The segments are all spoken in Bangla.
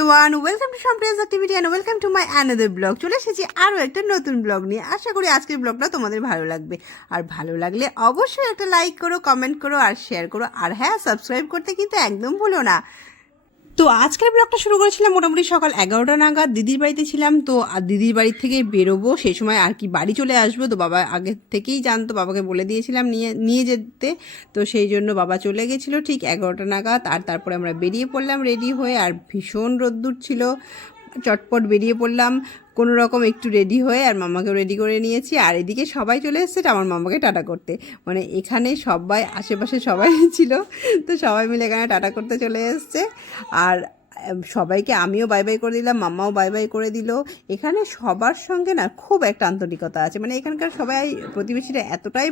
Everyone, welcome to Sampriya's activity and welcome to my another blog. চলে এসেছি আরও একটা নতুন ব্লগ নিয়ে। আশা করি আজকের ব্লগটা তোমাদের ভালো লাগবে। আর ভালো লাগলে অবশ্যই একটা লাইক করো, কমেন্ট করো আর শেয়ার করো। আর হ্যাঁ, সাবস্ক্রাইব করতে কিন্তু একদম ভুলো না। তো আজকের ব্লগটা শুরু করেছিলাম মোটামুটি সকাল 11টা নাগাদ। দিদির বাড়িতে ছিলাম, তো আর দিদির বাড়ি থেকে বেরোবো সেই সময় আর কি বাড়ি চলে আসবো। তো বাবা আগে থেকেই জানতো, বাবাকে বলে দিয়েছিলাম নিয়ে যেতে। তো সেই জন্য বাবা চলে গেছিলো ঠিক 11টা নাগাদ। আর তারপরে আমরা বেরিয়ে পড়লাম রেডি হয়ে। আর ভীষণ রোদ্দুর ছিল, চটপট বেরিয়ে পড়লাম কোনো রকম একটু রেডি হয়ে। আর মাম্মাকেও রেডি করে নিয়েছি। আর এদিকে সবাই চলে এসেছে আমার মাম্মাকে টাটা করতে। মানে এখানে সবাই আশেপাশে সবাই ছিল, তো সবাই মিলে এখানে টাটা করতে চলে এসছে। আর সবাইকে আমিও বাই বাই করে দিলাম, মাম্মাও বাই বাই করে দিল। এখানে সবার সঙ্গে না খুব একটা আন্তরিকতা আছে। মানে এখানকার সবাই প্রতিবেশীরা এতটাই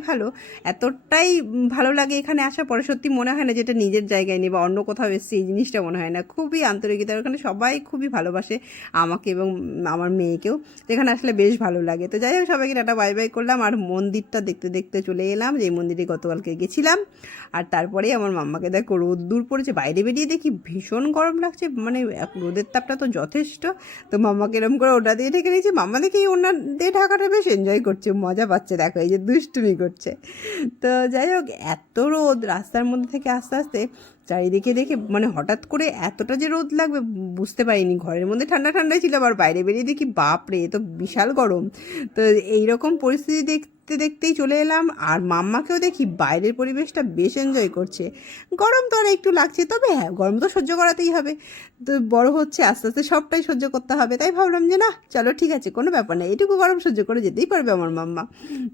ভালো লাগে এখানে আসার পরে। সত্যি মনে হয় না যেটা নিজের জায়গায় নেই বা অন্য কোথাও এসছে, এই জিনিসটা মনে হয় না। খুবই আন্তরিকতা, ওখানে সবাই খুবই ভালোবাসে আমাকে এবং আমার মেয়েকেও। তো এখানে আসলে বেশ ভালো লাগে। তো যাই হোক, সবাইকে টাটা বাই বাই করলাম। আর মন্দিরটা দেখতে দেখতে চলে এলাম, যে মন্দিরে গতকালকে গেছিলাম। আর তারপরেই আমার মাম্মাকে দেখো রোদ্দুর পড়েছে, বাইরে বেরিয়ে দেখি ভীষণ গরম লাগছে। মানে রোদের তাপটা তো যথেষ্ট। তো মাম্মাকে এরম করে ওটা দিয়ে ঢেকে নিয়েছি। মাম্মা দেখি ওনার দিয়ে ঢাকাটা বেশ এনজয় করছে, মজা পাচ্ছে। দেখো এই যে দুষ্টুমি করছে। তো যাই হোক, এত রোদ রাস্তার মধ্যে থেকে আস্তে আস্তে চারিদিকে দেখে মানে হঠাৎ করে এতটা যে রোদ লাগবে বুঝতে পারিনি। ঘরের মধ্যে ঠান্ডা ঠান্ডাই ছিল, আবার বাইরে বেরিয়ে দেখি বাপরে এ তো বিশাল গরম। তো এইরকম পরিস্থিতি দেখতেই চলে এলাম। আর মাম্মাকেও দেখি বাইরের পরিবেশটা বেশ এনজয় করছে। গরম তো আর একটু লাগছে, তবে হ্যাঁ গরম তো সহ্য করাতেই হবে। তো বড় হচ্ছে আস্তে আস্তে সবটাই সহ্য করতে হবে। তাই ভাবলাম যে না চলো ঠিক আছে, কোনো ব্যাপার না, এটুকু গরম সহ্য করে যেতেই পারবে আমার মাম্মা।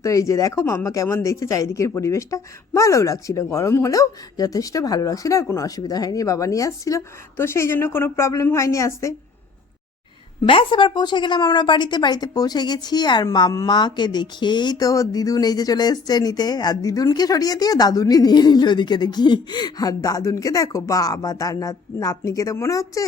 তো এই যে দেখো মাম্মা কেমন দেখছে চারিদিকের পরিবেশটা। ভালোও লাগছিল, গরম হলেও যথেষ্ট ভালো লাগছিল। আর কোনো অসুবিধা হয়নি, বাবা নিয়ে আসছিল, তো সেই জন্য কোনো প্রবলেম হয়নি আসতে। ব্যাস এবার পৌঁছে গেলাম আমরা বাড়িতে পৌঁছে গেছি। আর মাম্মাকে দেখেই তো দিদুন এই যে চলে এসছে নিতে। আর দিদুনকে সরিয়ে দিয়ে দাদুনই নিয়ে নিল ওদিকে দেখি। আর দাদুনকে দেখো, বাবা তার নাতনিকে তো মনে হচ্ছে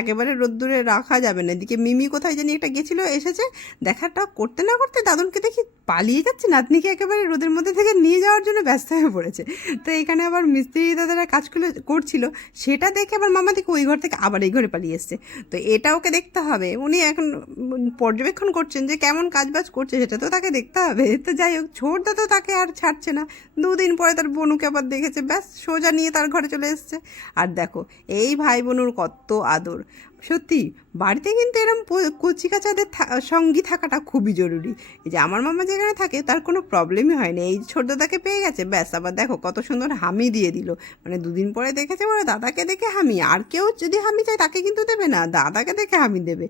একেবারে রোদ্দুরে রাখা যাবে না। এদিকে মিমি কোথায় জানি একটা গেছিলো, এসেছে, দেখাটা করতে না করতে দাদুনকে দেখি পালিয়ে যাচ্ছে, নাতনিকে একেবারে রোদের মধ্যে থেকে নিয়ে যাওয়ার জন্য ব্যস্ত হয়ে পড়েছে। তো এখানে আবার মিস্ত্রি দাদারা কাজ করছিল, সেটা দেখে আবার মামা দেখে ওই ঘর থেকে আবার এই ঘরে পালিয়ে এসছে। তো এটা ওকে দেখতে হবে, উনি এখন পর্যবেক্ষণ করছেন যে কেমন কাজবাজ করছে, সেটা তো তাকে দেখতে হবে। তো যাই হোক, ছোটদা তো তাকে আর ছাড়ছে না। 2 দিন পরে তার বোনুকে আবার দেখেছে, ব্যাস সোজা নিয়ে তার ঘরে চলে এসছে। আর দেখো এই ভাই বোনুর কত আদর। সত্যি বাড়িতে কিন্তু এরম কচিকাচাদের সঙ্গী থাকাটা খুবই জরুরি। এই যে আমার মামা যেখানে থাকে তার কোনো প্রবলেমই হয় না। এই ছোটদাদাকে পেয়ে গেছে, ব্যাস আবার দেখো কত সুন্দর হামি দিয়ে দিল। মানে 2 দিন পরে দেখেছে ওরা দাদাকে দেখে হামি। আর কেউ যদি হামি চায় তাকে কিন্তু দেবে না, দাদাকে দেখে হামি দেবে।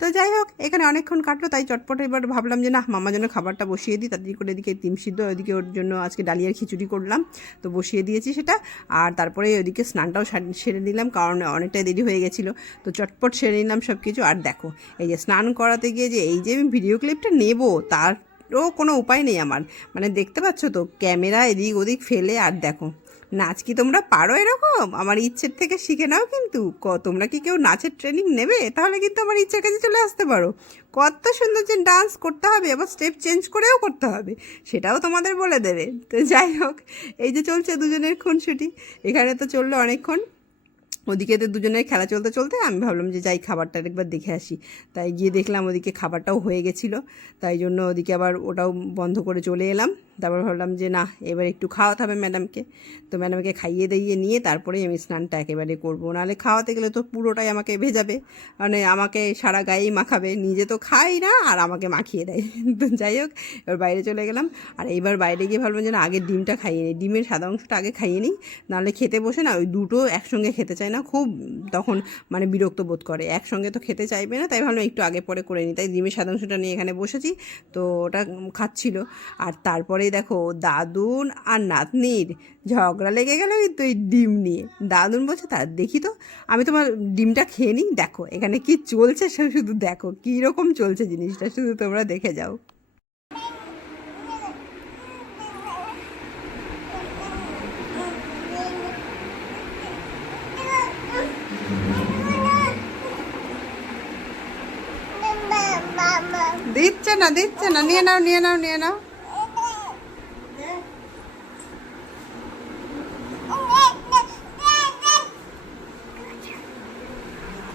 তো যাই হোক, এখানে অনেকক্ষণ কাটলো, তাই চটপট এবার ভাবলাম যে না মামার জন্য খাবারটা বসিয়ে দিই তাড়াতাড়ি করে। এদিকে ডিম সিদ্ধ, ওইদিকে ওর জন্য আজকে ডালিয়ার খিচুড়ি করলাম, তো বসিয়ে দিয়েছি সেটা। আর তারপরে ওইদিকে স্নানটাও সেরে নিলাম, কারণ অনেকটাই দেরি হয়ে গেছিলো। তো চটপট সেরে নিলাম সব কিছু। আর দেখো এই যে স্নান করাতে গিয়ে যে এই যে আমি ভিডিও ক্লিপটা নেব তারও কোনো উপায় নেই আমার। মানে দেখতে পাচ্ছ তো ক্যামেরা এদিক ওদিক ফেলে। আর দেখো নাচ কি তোমরা পারো এরকম? আমার ইচ্ছের থেকে শিখে নাও কিন্তু। তোমরা কি কেউ নাচের ট্রেনিং নেবে? তাহলে কিন্তু আমার ইচ্ছের কাছে চলে আসতে পারো। কত সুন্দর যে ডান্স করতে হবে, আবার স্টেপ চেঞ্জ করেও করতে হবে, সেটাও তোমাদের বলে দেবে। তো যাই হোক, এই যে চলছে দুজনের খুনসুটি। এখানে তো চললো অনেকক্ষণ। ওদিকে তো দুজনের খেলা চলতে চলতে আমি ভাবলাম যে যাই খাবারটা একবার দেখে আসি। তাই গিয়ে দেখলাম ওদিকে খাবারটাও হয়ে গেছিলো, তাই জন্য ওদিকে আবার ওটাও বন্ধ করে চলে এলাম। তারপর ভাবলাম যে না এবার একটু খাওয়াতে হবে ম্যাডামকে। তো ম্যাডামকে খাইয়ে দাইয়ে নিয়ে তারপরেই আমি স্নানটা একেবারে করবো, নাহলে খাওয়াতে গেলে তো পুরোটাই আমাকে ভেজাবে, মানে আমাকে সারা গায়েই মাখাবে। নিজে তো খাই না আর আমাকে মাখিয়ে দেয়। তো যাই হোক, এবার বাইরে চলে গেলাম। আর এইবার বাইরে গিয়ে ভাবলাম যে না আগে ডিমটা খাইয়ে নিই, ডিমের সাদা অংশটা আগে খাইয়ে নিই, নাহলে খেতে বসে না ওই দুটো একসঙ্গে খেতে চায় না, খুব তখন মানে বিরক্ত বোধ করে, একসঙ্গে তো খেতে চাইবে না। তাই ভাবলাম একটু আগে পরে করে নিই, তাই ডিমের সাদা অংশটা নিয়ে এখানে বসেছি। তো ওটা খাচ্ছিল। আর তারপরে দেখো দাদুন আর নাতনির ঝগড়া লেগে গেল তো এই ডিম নিয়ে। দাদুন বলছে তা দেখি তো আমি তোমার ডিমটা খেয়ে নিই, দেখো এখানে কি চলছে শুধু দেখো কীরকম চলছে জিনিসটা, শুধু তোমরা দেখে যাও। দিচ্ছে না, নিয়ে নাও।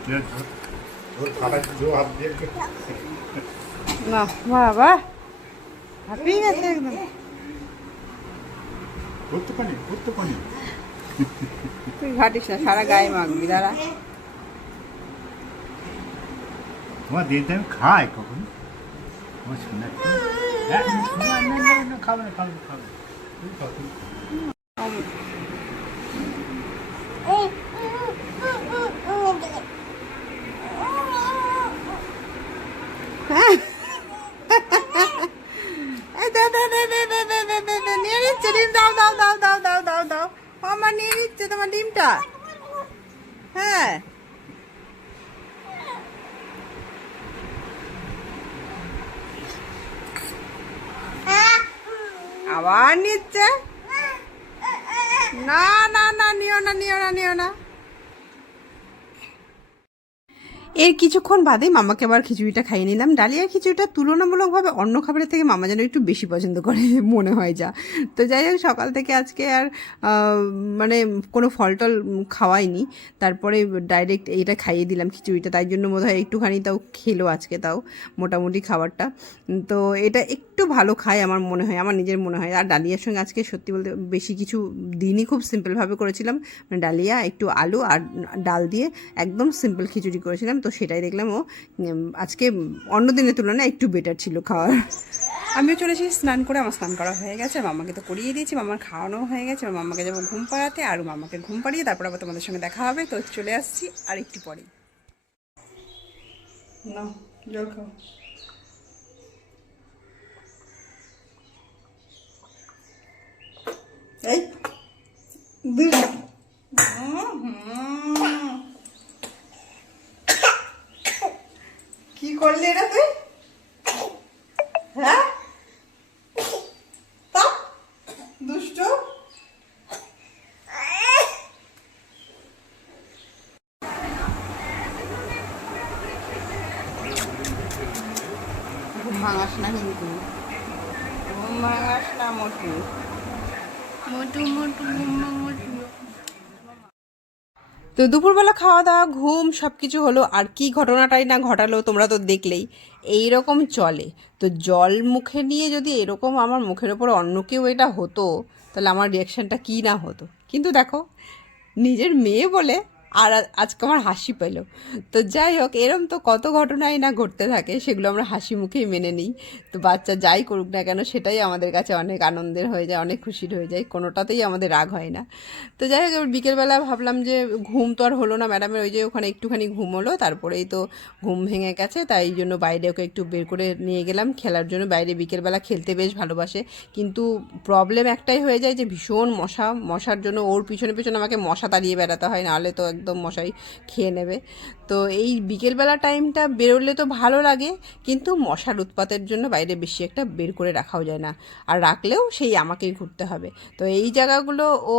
Yeah. না বাবা হাঁপিয়ে গেছে একদম। তুই ঘাটিস না, সারা গায়ে মাখবি দাঁড়া। তোমার দিদি আমি খাই কখন তোমার শুনে খাবে না খাবে খাবে নিয়ে নিচ্ছে ডিম, দাও দাও দাও দাও দাও দাও দাও, আমার নিয়ে নিচ্ছে তোমার ডিমটা। হ্যাঁ আবার নিচ্ছে। না না না, নিও না নিও না নিও না। এর কিছুক্ষণ বাদে মামাকে আবার খিচুড়িটা খাইয়ে নিলাম। ডালিয়ার খিচুড়িটা তুলনামূলকভাবে অন্য খাবারের থেকে মামা যেন একটু বেশি পছন্দ করে মনে হয় যা। তো যাই হোক, সকাল থেকে আজকে আর মানে কোনো ফল টল খাওয়াইনি, তারপরে ডাইরেক্ট এইটা খাইয়ে দিলাম খিচুড়িটা, তাই জন্য বোধ হয় একটুখানি তাও খেলো আজকে, তাও মোটামুটি খাবারটা। তো এটা একটু ভালো খায় আমার মনে হয়, আমার নিজের মনে হয়। আর ডালিয়ার সঙ্গে আজকে সত্যি বলতে বেশি কিছু দিনই খুব সিম্পলভাবে করেছিলাম, মানে ডালিয়া একটু আলু আর ডাল দিয়ে একদম সিম্পল খিচুড়ি করেছিলাম। তো সেটাই দেখলাম ও আজকে অন্য দিনের তুলনায় একটু বেটার ছিল খাওয়ার। আমিও চলে এসেছি স্নান করে, আমার স্নান করা হয়ে গেছে, মামাকে তো করিয়ে দিয়েছি, মামার খাওয়ানো হয়ে গেছে। মামাকে যাবো ঘুম পাড়াতে, আর মামাকে ঘুম পাড়িয়ে তারপর আবার তোমাদের সঙ্গে দেখা হবে। তো চলে আসছি আর একটু পরেই। না জল খাও। এই কি করলি এটা তুই? হ্যাঁ তা দুষ্ট। ঘুম ভাঙাস না কিন্তু, ঘুম ভাঙাস না মোটু মোটু মোটু মোটু। তো দুপুরবেলা খাওয়া দাওয়া ঘুম সব কিছু হলো, আর কি ঘটনাটাই না ঘটালো তোমরা তো দেখলেই। এই রকম চলে তো, জল মুখে নিয়ে যদি এরকম আমার মুখের ওপর অন্য কেউ এটা হতো তাহলে আমার রিয়াকশানটা কী না হতো। কিন্তু দেখো, নিজের মেয়ে বলে আর আজকে আমার হাসি পেল। তো যাই হোক, এরম তো কত ঘটনাই না ঘটতে থাকে, সেগুলো আমরা হাসি মুখেই মেনে নিই। তো বাচ্চা যাই করুক না কেন, সেটাই আমাদের কাছে অনেক আনন্দের হয়ে যায়, অনেক খুশির হয়ে যায়, কোনোটাতেই আমাদের রাগ হয় না। তো যাই হোক, এবার বিকেলবেলা ভাবলাম যে ঘুম তো আর হলো না ম্যাডামের, ওই যে ওখানে একটুখানি ঘুম হলো, তারপরেই তো ঘুম ভেঙে গেছে, তাই জন্য বাইরে ওকে একটু বের করে নিয়ে গেলাম খেলার জন্য। বাইরে বিকেলবেলা খেলতে বেশ ভালোবাসে, কিন্তু প্রবলেম একটাই হয়ে যায় যে ভীষণ মশার জন্য ওর পিছনে পিছনে আমাকে মশা তাড়িয়ে বেড়াতে হয়, নাহলে তো একদম মশাই খেয়ে নেবে। তো এই বিকেলবেলা টাইমটা বেরোলে তো ভালো লাগে, কিন্তু মশার উৎপাতের জন্য বাইরে বেশি একটা বের করে রাখাও যায় না, আর রাখলেও সেই আমাকেই ঘুরতে হবে। তো এই জায়গাগুলো ও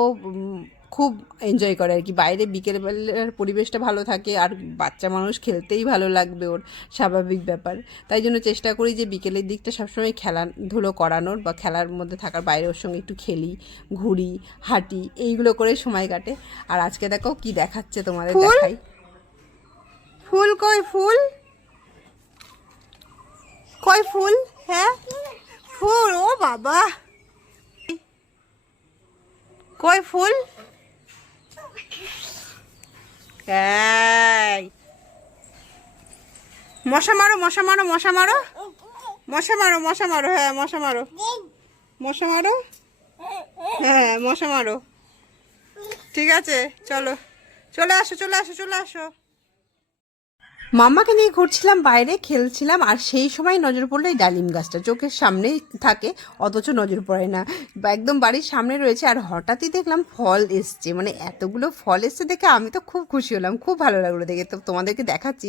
খুব এনজয় করে আর কি, বাইরে বিকেলবেলার পরিবেশটা ভালো থাকে, আর বাচ্চা মানুষ খেলতেই ভালো লাগবে, ওর স্বাভাবিক ব্যাপার। তাই জন্য চেষ্টা করি যে বিকেলের দিকটা সবসময় খেলাধুলো করানোর বা খেলার মধ্যে থাকার, বাইরে ওর সঙ্গে একটু খেলি, ঘুরি, হাঁটি, এইগুলো করে সময় কাটে। আর আজকে দেখো কি দেখাচ্ছে তোমাদের, দেখাই। ফুল কই ফুল, কই ফুল? হ্যাঁ ফুল, ও বাবা কই ফুল? মশা মারো মশা মারো মশা মারো মশা মারো মশা মারো, হ্যাঁ মশা মারো মশা মারো, হ্যাঁ মশা মারো। ঠিক আছে চলো, চলে আসো চলে আসো চলে আসো। মাম্মাকে নিয়ে ঘুরছিলাম, বাইরে খেলছিলাম, আর সেই সময় নজর পড়লো এই ডালিম গাছটা, চোখের সামনেই থাকে অথচ নজর পড়ে না, বা একদম বাড়ির সামনে রয়েছে। আর হঠাৎই দেখলাম ফল এসছে, মানে এতগুলো ফল এসছে দেখে আমি তো খুব খুশি হলাম, খুব ভালো লাগলো দেখে। তো তোমাদেরকে দেখাচ্ছি,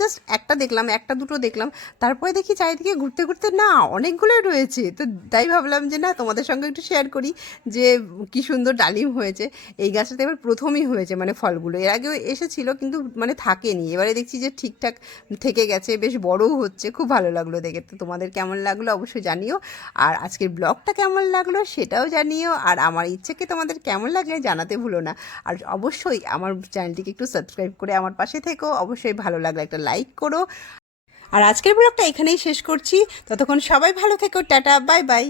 জাস্ট একটা দেখলাম, একটা দুটো দেখলাম, তারপরে দেখি চারিদিকে ঘুরতে ঘুরতে না অনেকগুলোই রয়েছে। তো তাই ভাবলাম যে না, তোমাদের সঙ্গে একটু শেয়ার করি যে কি সুন্দর ডালিম হয়েছে। এই গাছটাতে এবার প্রথমই হয়েছে মানে ফলগুলো, এর আগেও এসেছিলো কিন্তু মানে থাকেনি, এবারে দেখছি দেখছি যে ঠিকঠাক থেকে গেছে, বেশ বড়ও হচ্ছে, খুব ভালো লাগলো দেখে। তো তোমাদের কেমন লাগলো অবশ্যই জানিও, আর আজকের ব্লগটা কেমন লাগলো সেটাও জানিও, আর আমার ইচ্ছেকে তোমাদের কেমন লাগলে জানাতে ভুলো না। আর অবশ্যই আমার চ্যানেলটিকে একটু সাবস্ক্রাইব করে আমার পাশে থেকো, অবশ্যই ভালো লাগলে একটা লাইক করো। আর আজকের ব্লগটা এখানেই শেষ করছি, ততক্ষণ সবাই ভালো থেকো, টাটা, বাই বাই।